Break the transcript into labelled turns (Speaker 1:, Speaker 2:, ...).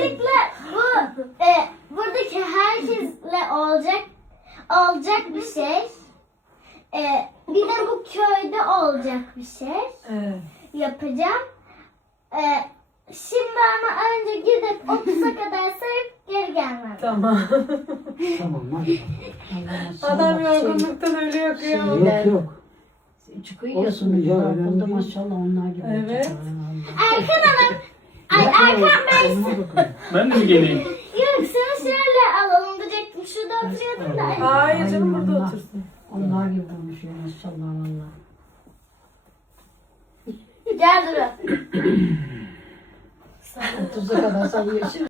Speaker 1: Öncelikle buradaki herkesle olacak bir şey. Bir de bu köyde olacak bir şey
Speaker 2: Evet.
Speaker 1: yapacağım. Şimdi ama önce gidip 30'a kadar sayıp geri gelmem.
Speaker 2: Tamam.
Speaker 3: Tamam hadi.
Speaker 2: Adam yorgunluktan ölüyor kıyamam.
Speaker 3: Yok yok.
Speaker 4: Çıkıyor
Speaker 3: Olsun
Speaker 4: ya sonuçta.
Speaker 3: ya, önemli
Speaker 4: Okulda
Speaker 3: değil.
Speaker 4: maşallah onlar gibi.
Speaker 2: Evet.
Speaker 4: olacak.
Speaker 1: Erkan Hanım. Ay Erkan Bey.
Speaker 5: Ben de mi geleyim?
Speaker 1: Yok seni şöyle alalım diyecektim. Şurada oturuyordum da.
Speaker 2: Hayır canım
Speaker 4: Aynen,
Speaker 2: burada
Speaker 4: Allah.
Speaker 2: otursun.
Speaker 4: Onlar gibi konuşuyor maşallah valla.
Speaker 1: Gel Duru.
Speaker 4: 30'a kadar sayıyor şimdi.